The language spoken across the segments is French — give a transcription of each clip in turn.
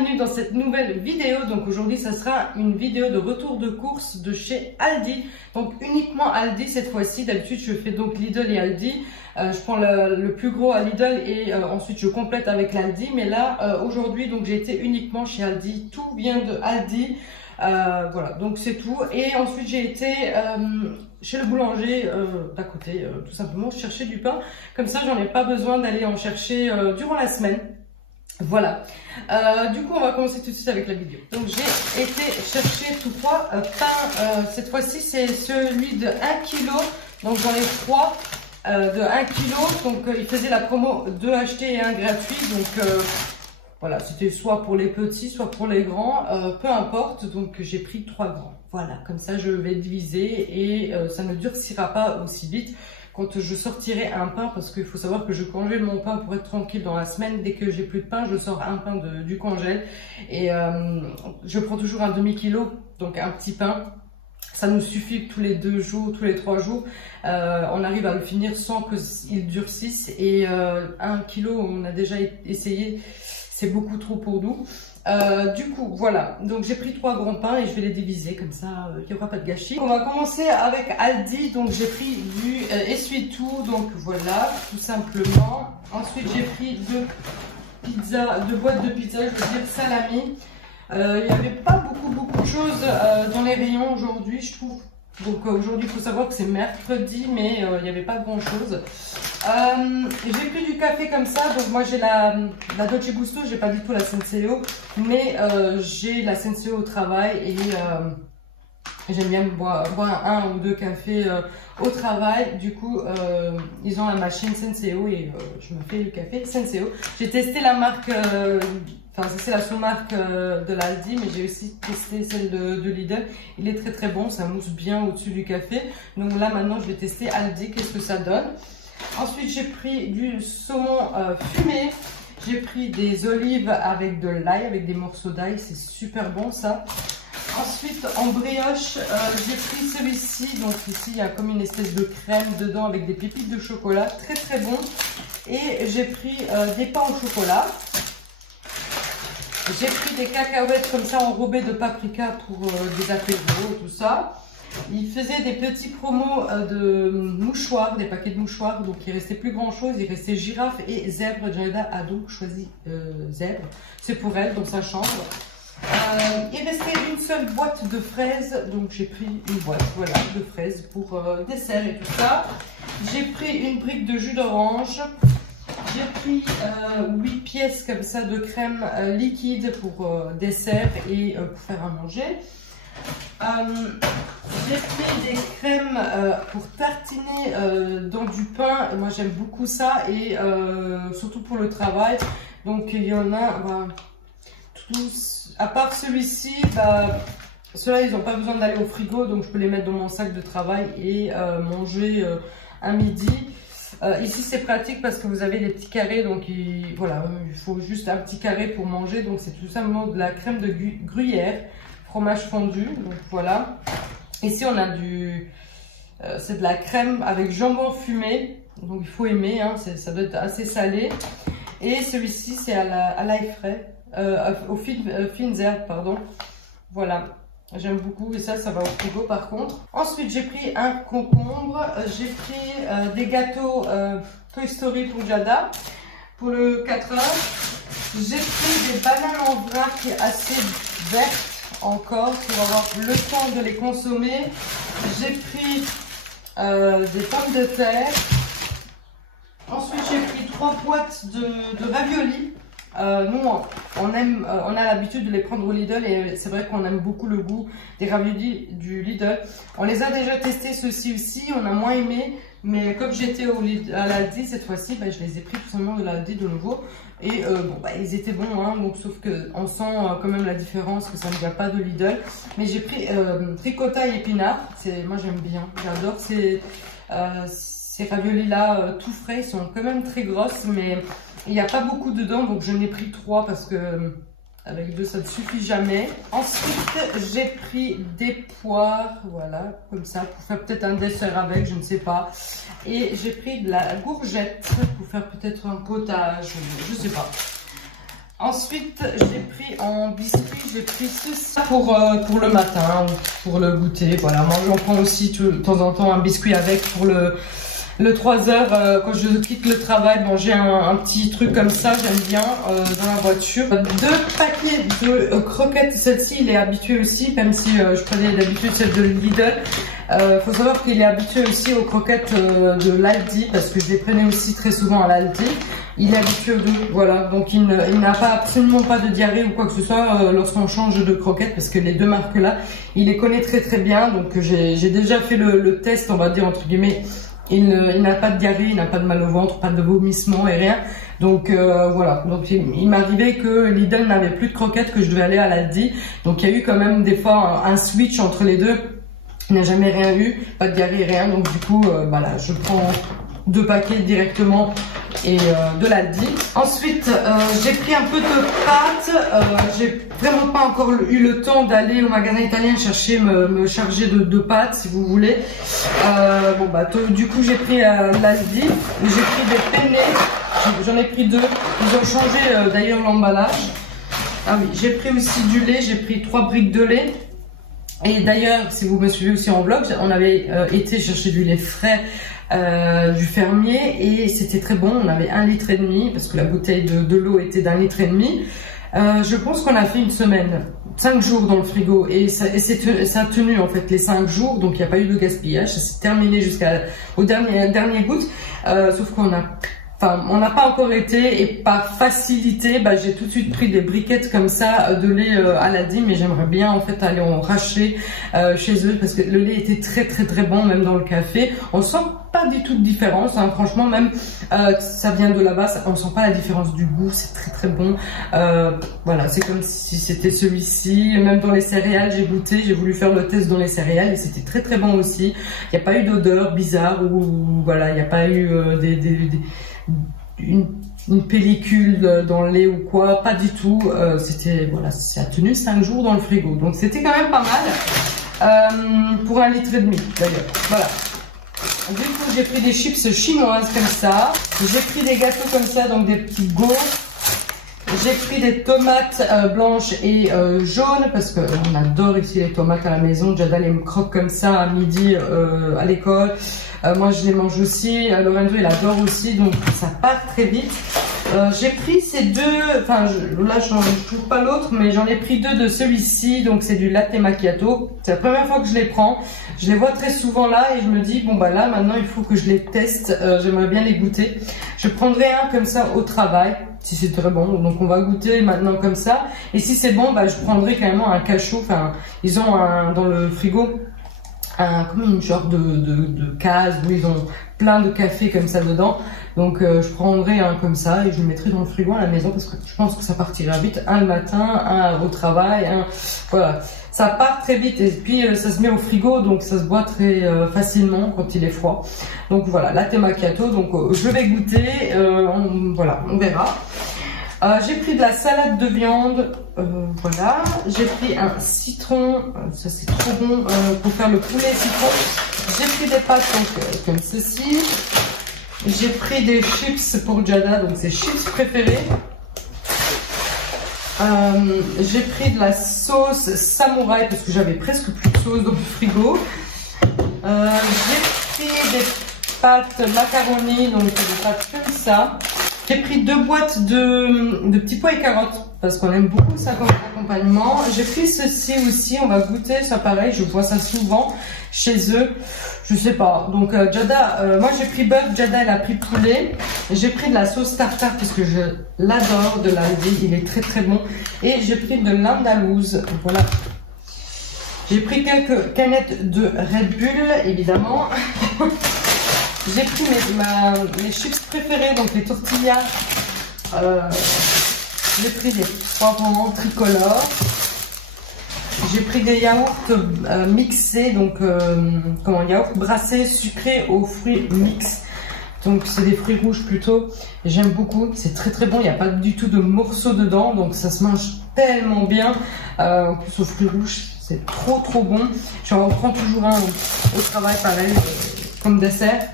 bienvenue dans cette nouvelle vidéo. Donc aujourd'hui ça sera une vidéo de retour de course de chez Aldi. Donc uniquement Aldi cette fois-ci. D'habitude je fais donc Lidl et Aldi. Je prends le plus gros à Lidl et ensuite je complète avec l'Aldi. Mais là aujourd'hui donc j'ai été uniquement chez Aldi. Tout vient de Aldi. Voilà, donc c'est tout. Et ensuite j'ai été chez le boulanger d'à côté, tout simplement chercher du pain. Comme ça j'en ai pas besoin d'aller en chercher durant la semaine. Voilà, du coup on va commencer tout de suite avec la vidéo. Donc j'ai été chercher tout trois pains, cette fois-ci c'est celui de 1 kg, donc j'en ai 3 de 1 kg, donc il faisait la promo 2 achetés et 1 gratuit, donc voilà, c'était soit pour les petits, soit pour les grands, peu importe, donc j'ai pris 3 grands. Voilà, comme ça je vais diviser et ça ne durcira pas aussi vite quand je sortirai un pain, parce qu'il faut savoir que je congèle mon pain pour être tranquille dans la semaine. Dès que j'ai plus de pain, je sors un pain du congèle et je prends toujours un demi-kilo, donc un petit pain. Ça nous suffit tous les 2 jours, tous les 3 jours. On arrive à le finir sans qu'il durcisse. Et 1 kilo, on a déjà essayé, c'est beaucoup trop pour nous. Du coup, voilà. Donc j'ai pris 3 grands pains et je vais les diviser, comme ça il n'y aura pas de gâchis. On va commencer avec Aldi. Donc j'ai pris du essuie-tout, donc voilà, tout simplement. Ensuite j'ai pris 2 boîtes de pizza, je veux dire salami. Il n'y avait pas beaucoup de choses dans les rayons aujourd'hui, je trouve. Donc aujourd'hui, il faut savoir que c'est mercredi, mais il n'y avait pas grand chose. J'ai pris du café comme ça. Donc moi j'ai la Dolce Gusto, j'ai pas du tout la Senseo, mais j'ai la Senseo au travail et j'aime bien boire 1 ou 2 cafés au travail. Du coup ils ont la machine Senseo et je me fais le café Senseo. J'ai testé la marque, enfin c'est la sous-marque de l'Aldi, mais j'ai aussi testé celle de Lidl. Il est très bon, ça mousse bien au-dessus du café. Donc là maintenant je vais tester Aldi, qu'est-ce que ça donne. Ensuite j'ai pris du saumon fumé. J'ai pris des olives avec de l'ail, avec des morceaux d'ail, c'est super bon ça. Ensuite en brioche, j'ai pris celui-ci. Donc ici il y a comme une espèce de crème dedans avec des pépites de chocolat, très bon. Et j'ai pris des pains au chocolat. J'ai pris des cacahuètes comme ça enrobées de paprika pour des apéros, tout ça. Il faisait des petits promos de mouchoirs, des paquets de mouchoirs, donc il restait plus grand chose. Il restait girafe et zèbre. Jada a donc choisi zèbre, c'est pour elle, dans sa chambre. Il restait une seule boîte de fraises, donc j'ai pris une boîte, voilà, de fraises pour dessert et tout ça. J'ai pris une brique de jus d'orange. J'ai pris 8 pièces comme ça de crème liquide pour dessert et pour faire à manger. J'ai pris des crèmes pour tartiner dans du pain. Moi j'aime beaucoup ça et surtout pour le travail. Donc il y en a tous, à part celui-ci, ceux-là ils n'ont pas besoin d'aller au frigo, donc je peux les mettre dans mon sac de travail et manger à midi. Ici c'est pratique parce que vous avez des petits carrés, donc voilà, il faut juste un petit carré pour manger. Donc c'est tout simplement de la crème de gruyère, fromage fondu, donc voilà. Ici on a c'est de la crème avec jambon fumé, donc il faut aimer, hein, ça doit être assez salé. Et celui-ci c'est à l'ail frais, aux fines herbes, pardon, voilà. J'aime beaucoup et ça va au frigo par contre. Ensuite j'ai pris un concombre, j'ai pris des gâteaux Toy Story pour Jada, pour le 4 heures. J'ai pris des bananes en vrac assez vertes encore pour avoir le temps de les consommer. J'ai pris des pommes de terre. Ensuite j'ai pris 3 boîtes de raviolis. Nous on a l'habitude de les prendre au Lidl et c'est vrai qu'on aime beaucoup le goût des raviolis du Lidl. On les a déjà testés ceux-ci aussi, on a moins aimé, mais comme j'étais à l'Aldi cette fois-ci, je les ai pris tout simplement de l'Aldi de nouveau et ils étaient bons, hein, donc sauf que on sent quand même la différence, que ça ne vient pas de Lidl. Mais j'ai pris ricotta et épinards, moi j'aime bien, j'adore ces raviolis là tout frais. Ils sont quand même très grosses, mais il n'y a pas beaucoup dedans, donc je n'ai pris 3 parce que avec 2 ça ne suffit jamais. Ensuite j'ai pris des poires, voilà, comme ça, pour faire peut-être un dessert avec, je ne sais pas. Et j'ai pris de la courgette pour faire peut-être un potage, je ne sais pas. Ensuite, j'ai pris en biscuit, j'ai pris ça pour le matin, pour le goûter. Voilà, moi j'en prends aussi de temps en temps un biscuit avec pour le 3 heures quand je quitte le travail. Bon, j'ai un petit truc comme ça, j'aime bien dans la voiture. 2 paquets de croquettes. Celle-ci, il est habitué aussi, même si je prenais d'habitude celle de Lidl. Faut savoir qu'il est habitué aussi aux croquettes de l'Aldi parce que je les prenais aussi très souvent à l'Aldi. Il est habitué aux deux, voilà. Donc il n'a absolument pas de diarrhée ou quoi que ce soit lorsqu'on change de croquettes parce que les 2 marques là, il les connaît très très bien. Donc j'ai déjà fait le test, on va dire entre guillemets. Il n'a pas de diarrhée, il n'a pas de mal au ventre, pas de vomissement et rien. Donc voilà, donc il m'arrivait que Lidl n'avait plus de croquettes, que je devais aller à l'Aldi. Donc il y a eu quand même des fois un switch entre les deux. Il n'a jamais rien eu, pas de diarrhée, rien. Donc du coup, voilà, je prends 2 paquets directement et de l'Aldi. Ensuite, j'ai pris un peu de pâtes. J'ai vraiment pas encore eu le temps d'aller au magasin italien chercher, me charger de pâtes, si vous voulez. Bon bah du coup, j'ai pris l'Aldi. J'ai pris des penne. J'en ai pris 2. Ils ont changé d'ailleurs l'emballage. Ah oui, j'ai pris aussi du lait. J'ai pris 3 briques de lait. Et d'ailleurs, si vous me suivez aussi en vlog, on avait été chercher du lait frais du fermier et c'était très bon. On avait 1,5 litre parce que la bouteille de l'eau était d'1,5 litre. Je pense qu'on a fait une semaine, 5 jours dans le frigo et ça a tenu en fait les 5 jours, donc il n'y a pas eu de gaspillage. Ça s'est terminé jusqu'au dernier goutte, sauf qu'on a... Enfin, on n'a pas encore été et par facilité, bah, j'ai tout de suite pris des briquettes comme ça de lait à l'Aldi, mais j'aimerais bien en fait aller en racheter chez eux parce que le lait était très très très bon, même dans le café. On sent pas du tout de différence, hein. Franchement, même ça vient de là-bas, on sent pas la différence du goût, c'est très très bon. Voilà, c'est comme si c'était celui-ci. Même dans les céréales, j'ai goûté, j'ai voulu faire le test dans les céréales et c'était très très bon aussi. Il n'y a pas eu d'odeur bizarre ou voilà, il n'y a pas eu une pellicule dans le lait ou quoi, pas du tout. C'était voilà, ça a tenu 5 jours dans le frigo, donc c'était quand même pas mal pour 1,5 litre d'ailleurs. Voilà. Du coup, j'ai pris des chips chinoises comme ça. J'ai pris des gâteaux comme ça, donc des petits gaufres. J'ai pris des tomates blanches et jaunes parce qu'on adore ici les tomates à la maison. Jada les croque comme ça à midi à l'école. Moi je les mange aussi. Lorenzo il adore aussi, donc ça part très vite. J'ai pris ces 2, enfin là je trouve pas l'autre, mais j'en ai pris 2 de celui-ci. Donc c'est du latte macchiato. C'est la première fois que je les prends. Je les vois très souvent là et je me dis bon bah là maintenant il faut que je les teste. J'aimerais bien les goûter. Je prendrai un comme ça au travail. Si c'est très bon, donc on va goûter maintenant comme ça. Et si c'est bon, bah je prendrai carrément un cachot. Enfin, ils ont dans le frigo comme une genre de case où ils ont plein de café comme ça dedans. Donc je prendrai un comme ça et je le mettrai dans le frigo à la maison parce que je pense que ça partira vite. Un le matin, un au travail, voilà. Ça part très vite et puis ça se met au frigo, donc ça se boit très facilement quand il est froid. Donc voilà, latte macchiato, donc je vais goûter, voilà, on verra. J'ai pris de la salade de viande, voilà. J'ai pris un citron, ça c'est trop bon pour faire le poulet citron. J'ai pris des pâtes donc, comme ceci. J'ai pris des chips pour Jada, donc c'est chips préférés. J'ai pris de la sauce samouraï parce que j'avais presque plus de sauce dans le frigo. J'ai pris des pâtes macaroni, donc des pâtes comme ça. J'ai pris 2 boîtes de petits pois et carottes parce qu'on aime beaucoup ça comme accompagnement. J'ai pris ceci aussi, on va goûter ça pareil, je vois ça souvent chez eux. Je sais pas. Donc Jada, moi j'ai pris bœuf, Jada elle a pris poulet. J'ai pris de la sauce tartare parce que je l'adore de l'Aldi, il est très très bon. Et j'ai pris de l'andalouse, voilà. J'ai pris quelques canettes de Red Bull, évidemment. J'ai pris mes chips préférés, donc les tortillas. J'ai pris des poivrons tricolores. J'ai pris des yaourts mixés, donc yaourts brassés sucrés aux fruits mix. Donc c'est des fruits rouges plutôt. J'aime beaucoup, c'est très très bon. Il n'y a pas du tout de morceaux dedans, donc ça se mange tellement bien. En plus aux fruits rouges, c'est trop trop bon. J'en prends toujours un au travail pareil comme dessert.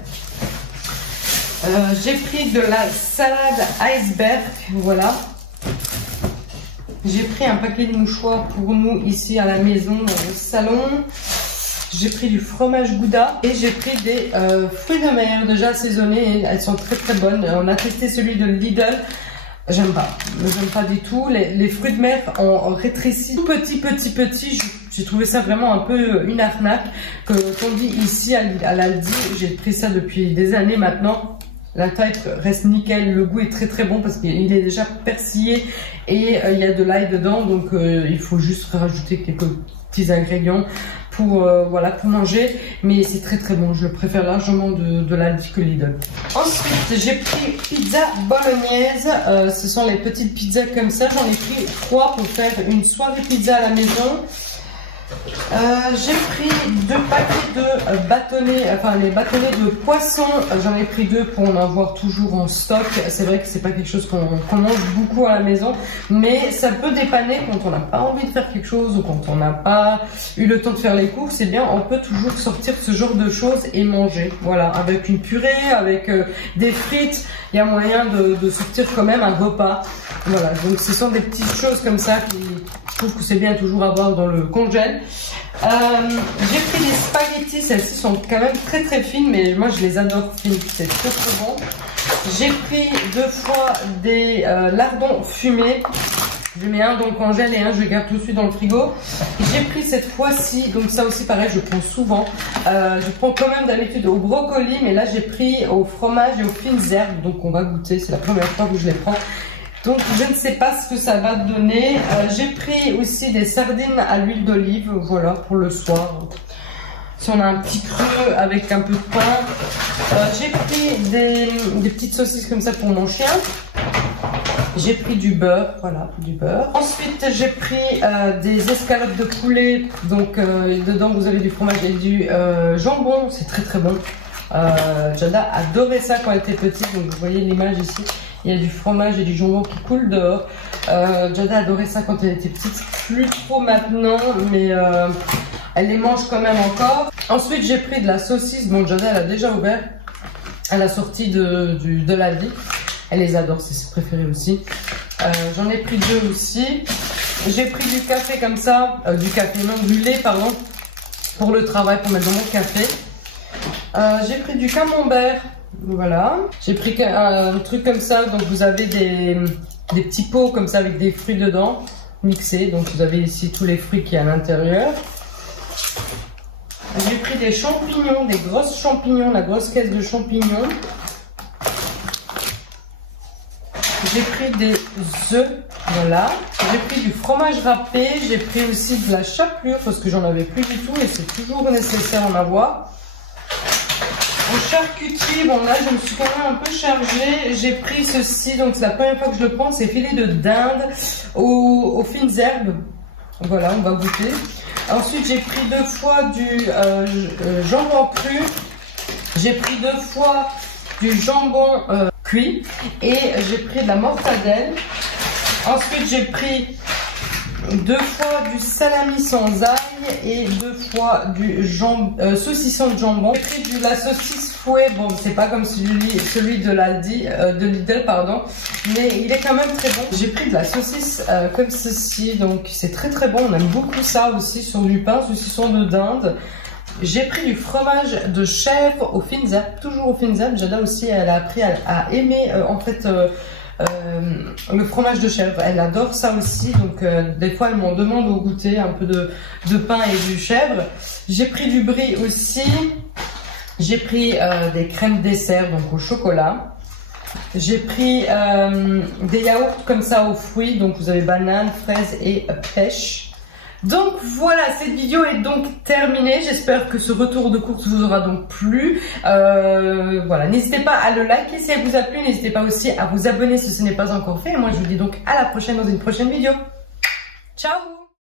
J'ai pris de la salade iceberg, voilà. J'ai pris un paquet de mouchoirs pour nous ici à la maison, dans le salon. J'ai pris du fromage Gouda et j'ai pris des fruits de mer déjà assaisonnés. Elles sont très très bonnes. On a testé celui de Lidl. J'aime pas du tout. Les fruits de mer en rétréci petit. J'ai trouvé ça vraiment un peu une arnaque. Qu'on dit ici à l'Aldi, j'ai pris ça depuis des années maintenant. La taille reste nickel, le goût est très très bon parce qu'il est déjà persillé et il y a de l'ail dedans, donc il faut juste rajouter quelques petits ingrédients pour voilà, pour manger, mais c'est très très bon. Je préfère largement de l'Aldi que Lidl. Ensuite j'ai pris pizza bolognaise, ce sont les petites pizzas comme ça. J'en ai pris 3 pour faire une soirée pizza à la maison. J'ai pris 2 paquets de bâtonnets, enfin les bâtonnets de poisson. J'en ai pris 2 pour en avoir toujours en stock. C'est vrai que c'est pas quelque chose qu'on mange beaucoup à la maison, mais ça peut dépanner quand on n'a pas envie de faire quelque chose ou quand on n'a pas eu le temps de faire les courses. C'est bien, on peut toujours sortir ce genre de choses et manger. Voilà, avec une purée, avec des frites, il y a moyen de sortir quand même un repas. Voilà, donc ce sont des petites choses comme ça qui, je trouve que c'est bien toujours avoir dans le congèle. J'ai pris des spaghettis, celles-ci sont quand même très très fines, mais moi je les adore fines, c'est très très bon. J'ai pris 2 fois des lardons fumés. Je mets un dans le congèle et un je garde tout de suite dans le frigo. J'ai pris cette fois-ci, donc ça aussi pareil, je prends souvent. Je prends quand même d'habitude au brocoli, mais là j'ai pris au fromage et aux fines herbes, donc on va goûter, c'est la première fois que je les prends. Donc je ne sais pas ce que ça va donner. J'ai pris aussi des sardines à l'huile d'olive, voilà, pour le soir. Si on a un petit creux avec un peu de pain. J'ai pris des petites saucisses comme ça pour mon chien. J'ai pris du beurre, voilà, du beurre. Ensuite, j'ai pris des escalopes de poulet. Donc dedans, vous avez du fromage et du jambon. C'est très très bon. Jada adorait ça quand elle était petite. Donc vous voyez l'image ici. Il y a du fromage et du jambon qui coule dehors. Jada adorait ça quand elle était petite. Plus trop maintenant, mais elle les mange quand même encore. Ensuite, j'ai pris de la saucisse. Bon, Jada, elle a déjà ouvert à la sortie de la vie. Elle les adore, c'est ses préférés aussi. J'en ai pris 2 aussi. J'ai pris du café comme ça. Du lait, pardon. Pour le travail, pour mettre dans mon café. J'ai pris du camembert. Voilà, j'ai pris un truc comme ça, donc vous avez des petits pots comme ça avec des fruits dedans, mixés, donc vous avez ici tous les fruits qu'il y a à l'intérieur. J'ai pris des champignons, des grosses champignons, la grosse caisse de champignons. J'ai pris des œufs, voilà. J'ai pris du fromage râpé, j'ai pris aussi de la chapelure parce que j'en avais plus du tout et c'est toujours nécessaire d'en avoir. En charcuterie, bon là je me suis quand même un peu chargée. J'ai pris ceci, donc c'est la première fois que je le prends, c'est filet de dinde aux fines herbes. Voilà, on va goûter. Ensuite j'ai pris 2 fois du jambon cru. J'ai pris 2 fois du jambon cuit et j'ai pris de la mortadelle. Ensuite j'ai pris 2 fois du salami sans ail et 2 fois du saucisson de jambon. J'ai pris de la saucisse fouet, bon c'est pas comme celui de Lidl, pardon, mais il est quand même très bon. J'ai pris de la saucisse comme ceci, donc c'est très très bon, on aime beaucoup ça aussi sur du pain, saucisson de dinde. J'ai pris du fromage de chèvre aux fines herbes, toujours aux fines herbes. Jada aussi, elle a appris à aimer en fait le fromage de chèvre. Elle adore ça aussi, donc des fois elle m'en demande au goûter un peu de pain et du chèvre. J'ai pris du brie aussi. J'ai pris des crèmes dessert, donc au chocolat. J'ai pris des yaourts comme ça aux fruits, donc vous avez banane, fraise et pêche. Donc voilà, cette vidéo est donc terminée. J'espère que ce retour de course vous aura donc plu. Voilà, n'hésitez pas à le liker si elle vous a plu. N'hésitez pas aussi à vous abonner si ce n'est pas encore fait. Et moi, je vous dis donc à la prochaine dans une prochaine vidéo. Ciao!